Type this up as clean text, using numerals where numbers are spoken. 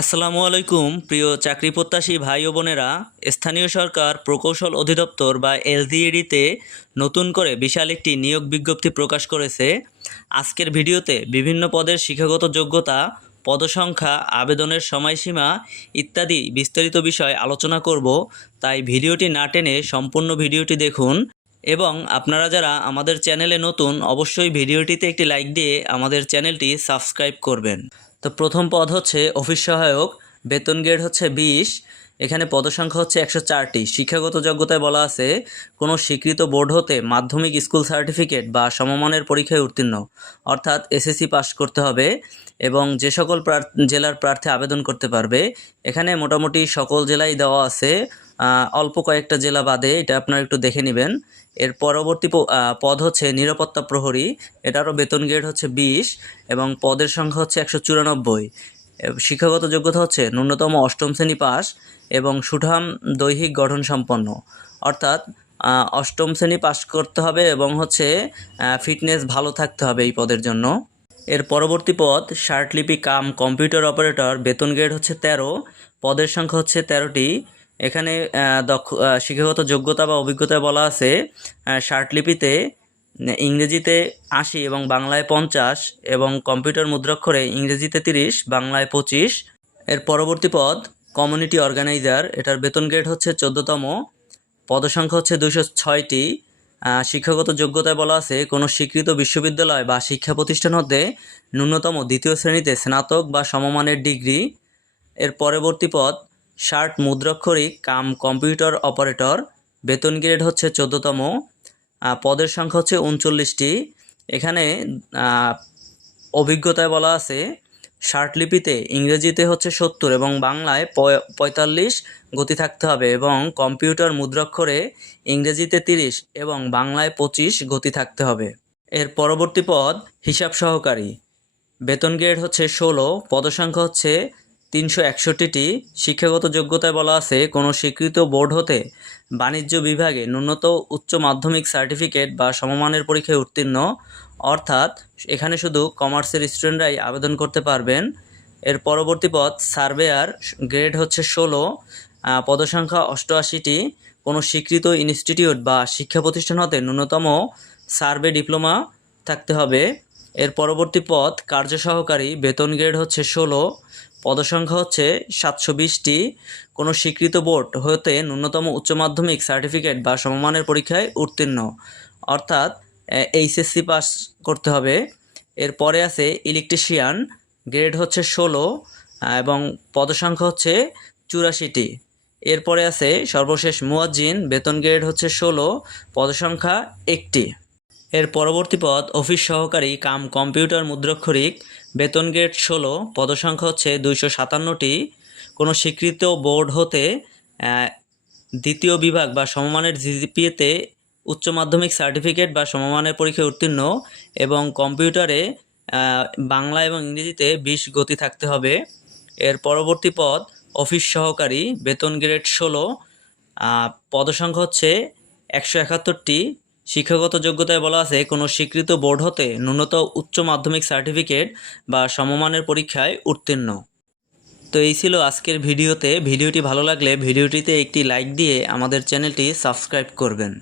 আসসালামু আলাইকুম প্রিয় চাকরি প্রত্যাশী ভাই ও বোনেরা। স্থানীয় সরকার প্রকৌশল অধিদপ্তর বা এলজিইডিতে নতুন করে বিশাল একটি নিয়োগ বিজ্ঞপ্তি প্রকাশ করেছে। আজকের ভিডিওতে বিভিন্ন পদের শিক্ষাগত যোগ্যতা, পদসংখ্যা, আবেদনের সময়সীমা ইত্যাদি বিস্তারিত বিষয় আলোচনা করব। তাই ভিডিওটি না টেনে সম্পূর্ণ ভিডিওটি দেখুন এবং আপনারা যারা আমাদের চ্যানেলে নতুন অবশ্যই ভিডিওটিতে একটি লাইক দিয়ে আমাদের চ্যানেলটি সাবস্ক্রাইব করবেন। তো প্রথম পদ হচ্ছে অফিস সহায়ক, বেতন গ্রেড হচ্ছে 20। এখানে পদসংখ্যা হচ্ছে 104টি। শিক্ষাগত যোগ্যতায় বলা আছে কোনো স্বীকৃত বোর্ড হতে মাধ্যমিক স্কুল সার্টিফিকেট বা সমমানের পরীক্ষায় উত্তীর্ণ, অর্থাৎ এসএসসি পাস করতে হবে এবং যে সকল জেলার প্রার্থী আবেদন করতে পারবে। এখানে মোটামুটি সকল জেলাই দেওয়া আছে, অল্প কয়েকটা জেলা বাদে, এটা আপনারা একটু দেখে নেবেন। এর পরবর্তী পদ হচ্ছে নিরাপত্তা প্রহরী। এটারও বেতন গ্রেড হচ্ছে 20 এবং পদের সংখ্যা হচ্ছে 194। শিক্ষাগত যোগ্যতা হচ্ছে ন্যূনতম অষ্টম শ্রেণী পাস এবং সুঠাম দৈহিক গঠন সম্পন্ন, অর্থাৎ অষ্টম শ্রেণী পাস করতে হবে এবং হচ্ছে ফিটনেস ভালো থাকতে হবে এই পদের জন্য। এর পরবর্তী পদ শার্টলিপি কাম কম্পিউটার অপারেটর, বেতন গ্রেড হচ্ছে 13, পদের সংখ্যা হচ্ছে 13টি। এখানে শিক্ষাগত যোগ্যতা বা অভিজ্ঞতায় বলা আছে শার্টলিপিতে ইংরেজিতে 80 এবং বাংলায় 50 এবং কম্পিউটার মুদ্রাক্ষরে ইংরেজিতে 30, বাংলায় 25। এর পরবর্তী পদ কমিউনিটি অর্গানাইজার, এটার বেতন গ্রেড হচ্ছে 14তম, পদসংখ্যা হচ্ছে 206টি। শিক্ষাগত যোগ্যতায় বলা আছে কোনো স্বীকৃত বিশ্ববিদ্যালয় বা শিক্ষা প্রতিষ্ঠান হতে ন্যূনতম দ্বিতীয় শ্রেণীতে স্নাতক বা সমমানের ডিগ্রি। এর পরবর্তী পদ শার্ট মুদ্রাক্ষরিক কাম কম্পিউটার অপারেটর, বেতন গ্রেড হচ্ছে 14তম, পদের সংখ্যা হচ্ছে 39টি। এখানে অভিজ্ঞতায় বলা আছে শার্টলিপিতে ইংরেজিতে হচ্ছে 70 এবং বাংলায় 45 গতি থাকতে হবে এবং কম্পিউটার মুদ্রাক্ষরে ইংরেজিতে 30 এবং বাংলায় 25 গতি থাকতে হবে। এর পরবর্তী পদ হিসাব সহকারী, বেতন গ্রেড হচ্ছে 16, পদসংখ্যা হচ্ছে 361টি। শিক্ষাগত যোগ্যতায় বলা আছে কোনো স্বীকৃত বোর্ড হতে বাণিজ্য বিভাগে ন্যূনতম উচ্চ মাধ্যমিক সার্টিফিকেট বা সমমানের পরীক্ষায় উত্তীর্ণ, অর্থাৎ এখানে শুধু কমার্সের স্টুডেন্টরাই আবেদন করতে পারবেন। এর পরবর্তী পদ সার্ভেয়ার, গ্রেড হচ্ছে 16, পদসংখ্যা 88টি। কোনো স্বীকৃত ইনস্টিটিউট বা শিক্ষা প্রতিষ্ঠান হতে ন্যূনতম সার্ভে ডিপ্লোমা থাকতে হবে। এর পরবর্তী পদ কার্য সহকারী, বেতন গ্রেড হচ্ছে 16, পদসংখ্যা হচ্ছে 720টি। কোনো স্বীকৃত বোর্ড হতে ন্যূনতম উচ্চ মাধ্যমিক সার্টিফিকেট বা সমমানের পরীক্ষায় উত্তীর্ণ, অর্থাৎ এইচএসসি পাস করতে হবে। এরপরে আছে ইলেকট্রিশিয়ান, গ্রেড হচ্ছে 16 এবং পদসংখ্যা হচ্ছে 84টি। এরপরে আছে সর্বশেষ মুয়াজ্জিন, বেতন গ্রেড হচ্ছে 16, পদসংখ্যা 1টি। এর পরবর্তী পদ অফিস সহকারী কাম কম্পিউটার মুদ্রাক্ষরিক, বেতন গ্রেড 16, পদসংখ্যা হচ্ছে 257টি। কোনো স্বীকৃত বোর্ড হতে দ্বিতীয় বিভাগ বা সমমানের জিপিএতে উচ্চ মাধ্যমিক সার্টিফিকেট বা সমমানের পরীক্ষায় উত্তীর্ণ এবং কম্পিউটারে বাংলা এবং ইংরেজিতে 20 গতি থাকতে হবে। এর পরবর্তী পদ অফিস সহকারী, বেতন গ্রেড 16, পদসংখ্যা হচ্ছে 171টি। শিক্ষাগত যোগ্যতায় বলা আছে কোনো স্বীকৃত বোর্ড হতে ন্যূনতম উচ্চ মাধ্যমিক সার্টিফিকেট বা সমমানের পরীক্ষায় উত্তীর্ণ। তো এই ছিল আজকের ভিডিওটি ভালো লাগলে ভিডিওটিতে একটি লাইক দিয়ে আমাদের চ্যানেলটি সাবস্ক্রাইব করবেন।